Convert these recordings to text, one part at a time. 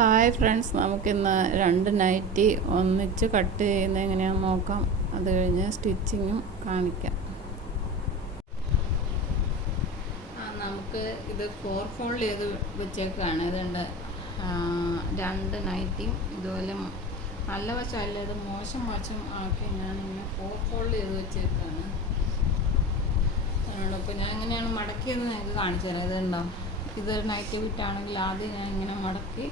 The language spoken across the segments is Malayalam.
ഹായ് ഫ്രണ്ട്സ്, നമുക്കിന്ന് രണ്ട് നൈറ്റി ഒന്നിച്ച് കട്ട് ചെയ്യുന്നത് എങ്ങനെയാണെന്ന് നോക്കാം. അത് കഴിഞ്ഞ് സ്റ്റിച്ചിങ്ങും കാണിക്കാം. നമുക്ക് ഇത് 4 ഫോൾഡ് ചെയ്ത് വെച്ചേക്കാണ്. ഇതുണ്ട് രണ്ട് നൈറ്റിയും ഇതുപോലെ നല്ല വശമല്ല, ഇത് മോശം ആക്കി ഞാനിങ്ങനെ 4 ഫോൾഡ് ചെയ്ത് വെച്ചേക്കാണ്. അപ്പോൾ ഞാൻ എങ്ങനെയാണ് മടക്കിയെന്ന് നിങ്ങൾക്ക് കാണിച്ചു തരാം. ഇതുണ്ടോ, ഇതൊരു നൈറ്റി വിറ്റാണെങ്കിൽ ആദ്യം ഞാൻ ഇങ്ങനെ മടക്കി,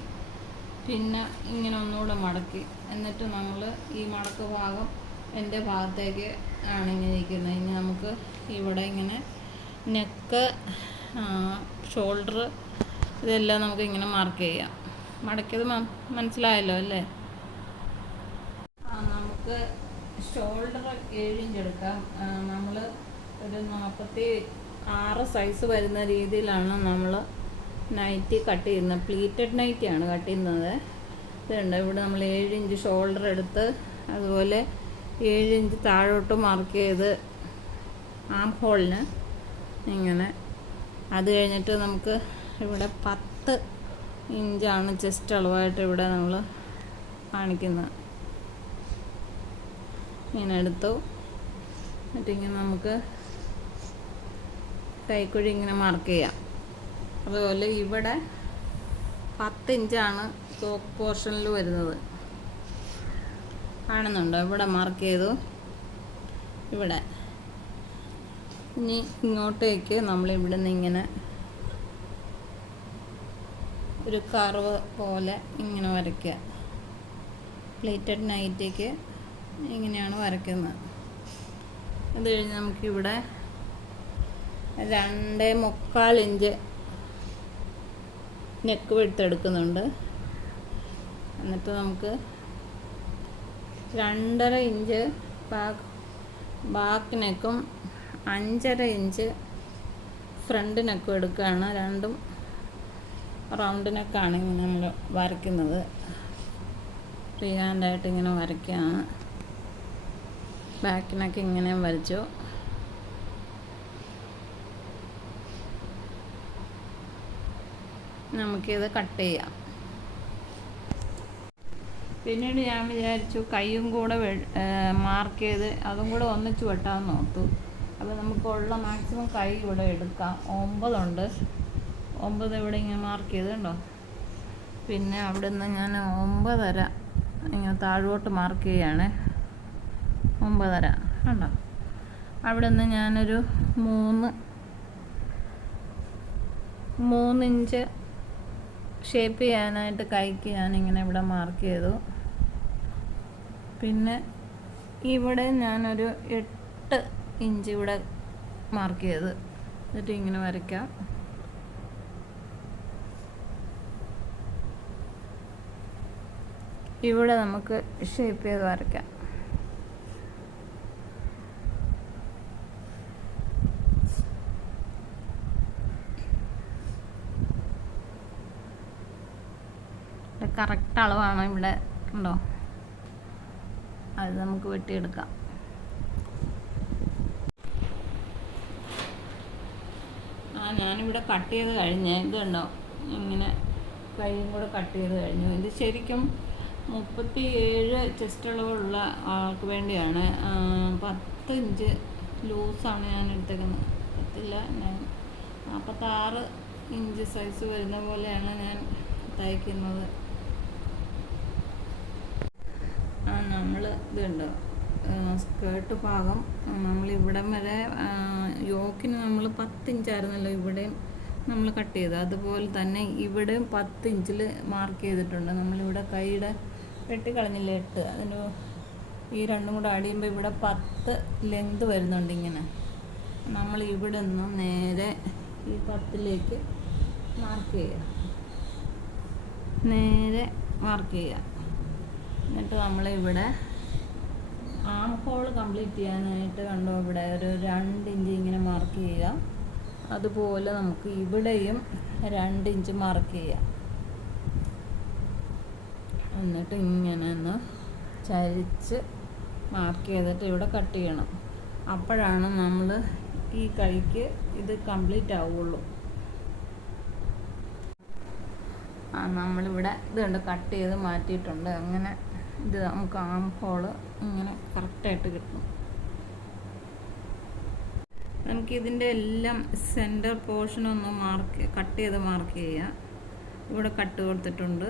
പിന്നെ ഇങ്ങനെ ഒന്നുകൂടെ മടക്കി, എന്നിട്ട് നമ്മൾ ഈ മടക്ക് ഭാഗം എൻ്റെ ഭാഗത്തേക്ക് ആണ് ഇങ്ങനെ ഇരിക്കുന്നത്. ഇനി നമുക്ക് ഇവിടെ ഇങ്ങനെ നെക്ക്, ഷോൾഡർ ഇതെല്ലാം നമുക്ക് ഇങ്ങനെ മാർക്ക് ചെയ്യാം. മടക്കിയത് മനസ്സിലായല്ലോ അല്ലേ? നമുക്ക് ഷോൾഡർ 7 ഇഞ്ച് എടുക്കാം. നമ്മൾ ഒരു 46 സൈസ് വരുന്ന രീതിയിലാണ് നമ്മൾ നൈറ്റി കട്ട് ചെയ്യുന്നത്. പ്ലീറ്റഡ് നൈറ്റിയാണ് കട്ട് ചെയ്യുന്നത്. ഇതുണ്ട്, ഇവിടെ നമ്മൾ 7 ഇഞ്ച് ഷോൾഡർ എടുത്ത്, അതുപോലെ 7 ഇഞ്ച് താഴോട്ട് മാർക്ക് ചെയ്ത് ആം ഹോളിന് ഇങ്ങനെ. അത് കഴിഞ്ഞിട്ട് നമുക്ക് ഇവിടെ 10 ഇഞ്ചാണ് ചെസ്റ്റ് അളവായിട്ട് ഇവിടെ നമ്മൾ കാണിക്കുന്നത്. ഇങ്ങനെ എടുത്തു, എന്നിട്ടിങ്ങനെ നമുക്ക് കൈക്കുഴി ഇങ്ങനെ മാർക്ക് ചെയ്യാം. അതുപോലെ ഇവിടെ 10 ഇഞ്ചാണ് സോക്ക് പോർഷനിൽ വരുന്നത്, കാണുന്നുണ്ടോ? ഇവിടെ മാർക്ക് ചെയ്തു. ഇവിടെ ഇനി ഇങ്ങോട്ടേക്ക് നമ്മൾ ഇവിടെ നിന്ന് ഇങ്ങനെ ഒരു കർവ് പോലെ ഇങ്ങനെ വരയ്ക്കുക. പ്ലേറ്റഡ് നൈറ്റിക്ക് ഇങ്ങനെയാണ് വരയ്ക്കുന്നത്. അത് കഴിഞ്ഞ് നമുക്കിവിടെ 2.25 ഇഞ്ച് നെക്ക് വിട്ടെടുക്കുന്നുണ്ട്. എന്നിട്ട് നമുക്ക് 2.5 ഇഞ്ച് ബാക്ക് നെക്കും 5.5 ഇഞ്ച് ഫ്രണ്ട് നെക്കും എടുക്കുകയാണ്. രണ്ടും റൗണ്ട് നെക്കാണ് ഇങ്ങനെ നമ്മൾ വരയ്ക്കുന്നത്. ഫ്രീ ഹാൻഡായിട്ട് ഇങ്ങനെ വരയ്ക്കുകയാണ്. ബാക്ക് നെക്ക് ഇങ്ങനെ വരച്ചു. നമുക്കിത് കട്ട് ചെയ്യാം. പിന്നീട് ഞാൻ വിചാരിച്ചു കൈയും കൂടെ മാർക്ക് ചെയ്ത് അതും കൂടെ ഒന്നിച്ച് വെട്ടാമെന്ന് ഓർത്തു. അപ്പോൾ നമുക്കുള്ള മാക്സിമം കൈ ഇവിടെ എടുക്കാം. 9 ഉണ്ട്. 9 ഇവിടെ ഇങ്ങനെ മാർക്ക് ചെയ്തുണ്ടോ. പിന്നെ അവിടെ നിന്ന് ഞാൻ 9.5 ഇങ്ങനെ താഴോട്ട് മാർക്ക് ചെയ്യുകയാണ്. 9.5 കണ്ടോ. അവിടെ നിന്ന് ഞാനൊരു 3 ഇഞ്ച് ഷേപ്പ് ചെയ്യാനായിട്ട് കൈക്ക് ഞാനിങ്ങനെ ഇവിടെ മാർക്ക് ചെയ്തു. പിന്നെ ഇവിടെ ഞാനൊരു 8 ഇഞ്ച് ഇവിടെ മാർക്ക് ചെയ്ത്, എന്നിട്ട് ഇങ്ങനെ വരയ്ക്കാം. ഇവിടെ നമുക്ക് ഷേപ്പ് ചെയ്ത് വരയ്ക്കാം. കറക്റ്റ് അളവാണ് ഇവിടെ, ഉണ്ടോ? അത് നമുക്ക് വെട്ടിയെടുക്കാം. ഞാനിവിടെ കട്ട് ചെയ്ത് കഴിഞ്ഞ്, ഇതുണ്ടോ, ഇങ്ങനെ കൈയും കൂടെ കട്ട് ചെയ്ത് കഴിഞ്ഞു. ഇത് ശരിക്കും 37 ചെസ്റ്റ് അളവുള്ള ആൾക്ക് വേണ്ടിയാണ്. 10 ഇഞ്ച് ലൂസാണ് ഞാൻ എടുത്തേക്കുന്നത്. 46 ഇഞ്ച് സൈസ് വരുന്ന പോലെയാണ് ഞാൻ തയ്ക്കുന്നത്. നമ്മൾ ഇതുണ്ട്, സ്കേർട്ട് ഭാഗം നമ്മളിവിടം വരെ യോക്കിന് നമ്മൾ 10 ഇഞ്ചായിരുന്നല്ലോ ഇവിടെയും നമ്മൾ കട്ട് ചെയ്ത്. അതുപോലെ തന്നെ ഇവിടെയും 10 ഇഞ്ചിൽ മാർക്ക് ചെയ്തിട്ടുണ്ട്. നമ്മളിവിടെ കൈയുടെ വെട്ടിക്കളഞ്ഞില്ല 8. അതിന് ഈ രണ്ടും കൂടെ അടിയുമ്പോൾ ഇവിടെ 10 ലെങ്ത് വരുന്നുണ്ട്. ഇങ്ങനെ നമ്മൾ ഇവിടെ നിന്ന് നേരെ ഈ 10ലേക്ക് മാർക്ക് ചെയ്യുക. നേരെ മാർക്ക് ചെയ്യുക. എന്നിട്ട് നമ്മളിവിടെ ആം ഹോൾ കംപ്ലീറ്റ് ചെയ്യാനായിട്ട് കണ്ടോ, ഇവിടെ ഒരു 2 ഇഞ്ച് ഇങ്ങനെ മാർക്ക് ചെയ്യുക. അതുപോലെ നമുക്ക് ഇവിടെയും 2 ഇഞ്ച് മാർക്ക് ചെയ്യാം. എന്നിട്ട് ഇങ്ങനെ ഒന്ന് ചരിച്ച് മാർക്ക് ചെയ്തിട്ട് ഇവിടെ കട്ട് ചെയ്യണം. അപ്പോഴാണ് നമ്മൾ ഈ കൈക്ക് ഇത് കംപ്ലീറ്റ് ആവുള്ളൂ. നമ്മളിവിടെ ഇതുകൊണ്ട് കട്ട് ചെയ്ത് മാറ്റിയിട്ടുണ്ട്. അങ്ങനെ ഇത് നമുക്ക് ആം ഹോള് ഇങ്ങനെ കറക്റ്റായിട്ട് കിട്ടും. നമുക്കിതിൻ്റെ എല്ലാം സെൻറ്റർ പോർഷനൊന്ന് കട്ട് ചെയ്ത് മാർക്ക് ചെയ്യാം. ഇവിടെ കട്ട് കൊടുത്തിട്ടുണ്ട്.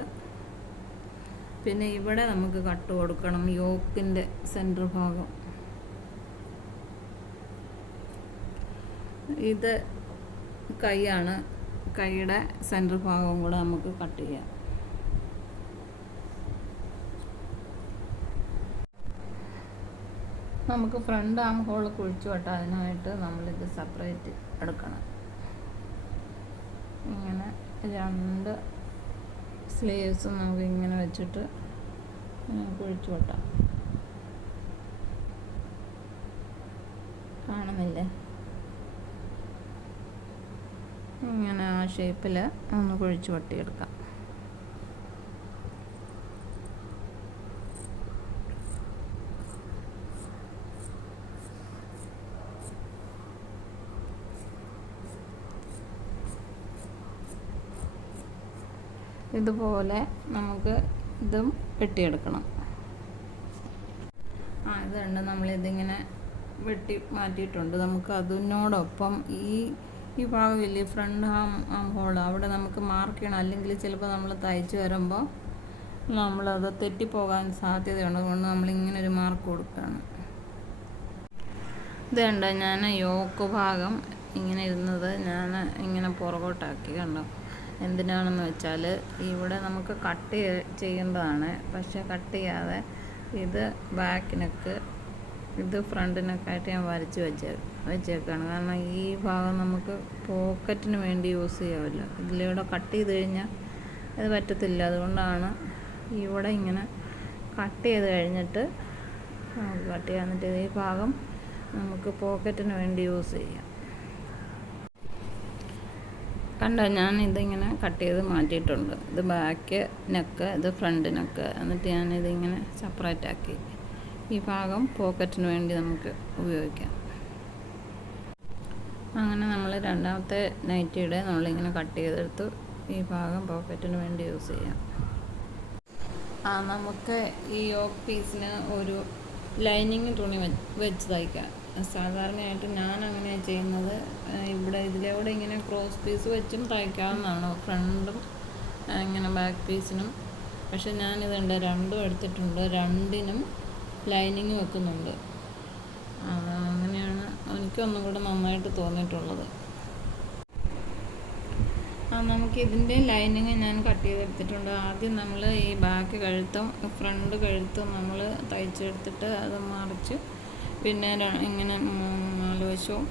പിന്നെ ഇവിടെ നമുക്ക് കട്ട് കൊടുക്കണം, യോക്കിൻ്റെ സെൻറ്റർ ഭാഗം. ഇത് കൈയാണ്, കൈയുടെ സെൻറ്റർ ഭാഗവും കൂടെ നമുക്ക് കട്ട് ചെയ്യാം. നമുക്ക് ഫ്രണ്ട് ആം ഹോൾ കുഴിച്ചു വെട്ടാം. അതിനായിട്ട് നമ്മളിത് സെപ്പറേറ്റ് എടുക്കണം. ഇങ്ങനെ 2 സ്ലീവ്സും നമുക്ക് ഇങ്ങനെ വെച്ചിട്ട് കുഴിച്ചു വെട്ടാം. കാണുന്നില്ലേ? ഇങ്ങനെ ആ ഷേപ്പിൽ ഒന്ന് കുഴിച്ചു വെട്ടിയെടുക്കാം. ഇതുപോലെ നമുക്ക് ഇതും വെട്ടിയെടുക്കണം. ഇതുണ്ട്, നമ്മളിതിങ്ങനെ വെട്ടി മാറ്റിയിട്ടുണ്ട്. നമുക്ക് അതിനോടൊപ്പം ഈ ഭാഗമില്ലേ ഫ്രണ്ട് ആം ഹോൾ, അവിടെ നമുക്ക് മാർക്ക് ചെയ്യണം. അല്ലെങ്കിൽ ചിലപ്പോൾ നമ്മൾ തയ്ച്ച് വരുമ്പോൾ നമ്മളത് തെറ്റിപ്പോകാൻ സാധ്യതയുണ്ട്. അതുകൊണ്ട് നമ്മളിങ്ങനെ ഒരു മാർക്ക് കൊടുക്കുകയാണ്. ഇതുണ്ട്, ഞാൻ യോക്ക് ഭാഗം ഇങ്ങനെ ഇരുന്നത് ഞാൻ ഇങ്ങനെ പുറകോട്ടാക്കി. കണ്ടോ? എന്തിനാണെന്ന് വെച്ചാൽ ഇവിടെ നമുക്ക് കട്ട് ചെയ്യേണ്ടതാണ്. പക്ഷേ കട്ട് ചെയ്യാതെ ഇത് ബാക്കിനൊക്കെ ഇത് ഫ്രണ്ടിനൊക്കെയായിട്ട് ഞാൻ വരച്ച് വെച്ചേക്കാണ്. കാരണം ഈ ഭാഗം നമുക്ക് പോക്കറ്റിന് വേണ്ടി യൂസ് ചെയ്യാമല്ലോ. ഇതിലൂടെ കട്ട് ചെയ്ത് കഴിഞ്ഞാൽ അത് പറ്റത്തില്ല. അതുകൊണ്ടാണ് ഇവിടെ ഇങ്ങനെ കട്ട് ചെയ്ത് കഴിഞ്ഞിട്ട് നമുക്ക് കട്ട് ചെയ്യാൻ. എന്നിട്ട് ഈ ഭാഗം നമുക്ക് പോക്കറ്റിന് വേണ്ടി യൂസ് ചെയ്യാം. കണ്ടോ? ഞാൻ ഇതിങ്ങനെ കട്ട് ചെയ്ത് മാറ്റിയിട്ടുണ്ട്. ഇത് ബാക്ക് നെക്ക്, ഇത് ഫ്രണ്ട് നെക്ക്. എന്നിട്ട് ഞാനിതിങ്ങനെ സെപ്പറേറ്റ് ആക്കി. ഈ ഭാഗം പോക്കറ്റിന് വേണ്ടി നമുക്ക് ഉപയോഗിക്കാം. അങ്ങനെ നമ്മൾ രണ്ടാമത്തെ നൈറ്റിയുടെ നമ്മളിങ്ങനെ കട്ട് ചെയ്തെടുത്തു. ഈ ഭാഗം പോക്കറ്റിന് വേണ്ടി യൂസ് ചെയ്യാം. നമുക്ക് ഈ യോക്ക് പീസിന് ഒരു ലൈനിങ് തുണി വെച്ച് തയ്ക്കാം. സാധാരണയായിട്ട് ഞാൻ അങ്ങനെയാണ് ചെയ്യുന്നത്. ഇവിടെ ഇതിലൂടെ ഇങ്ങനെ ക്രോസ് പീസ് വെച്ചും തയ്ക്കാവുന്നതാണ്, ഫ്രണ്ടും ഇങ്ങനെ ബാക്ക് പീസിനും. പക്ഷെ ഞാനിതുണ്ട്, രണ്ടും എടുത്തിട്ടുണ്ട്. രണ്ടിനും ലൈനിങ് വെക്കുന്നുണ്ട്. അങ്ങനെയാണ് എനിക്കൊന്നും കൂടെ നന്നായിട്ട് തോന്നിയിട്ടുള്ളത്. നമുക്കിതിൻ്റെ ലൈനിങ് ഞാൻ കട്ട് ചെയ്തെടുത്തിട്ടുണ്ട്. ആദ്യം നമ്മൾ ഈ ബാക്ക് കഴുത്തും ഫ്രണ്ട് കഴുത്തും നമ്മൾ തയ്ച്ചെടുത്തിട്ട് അത് മറിച്ച് പിന്നെ ഇങ്ങനെ 4 വശവും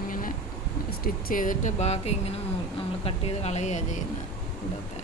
ഇങ്ങനെ സ്റ്റിച്ച് ചെയ്തിട്ട് ബാക്കി ഇങ്ങനെ നമ്മൾ കട്ട് ചെയ്ത് കളയുകയാണ് ചെയ്യുന്നത്. ഇതൊക്കെ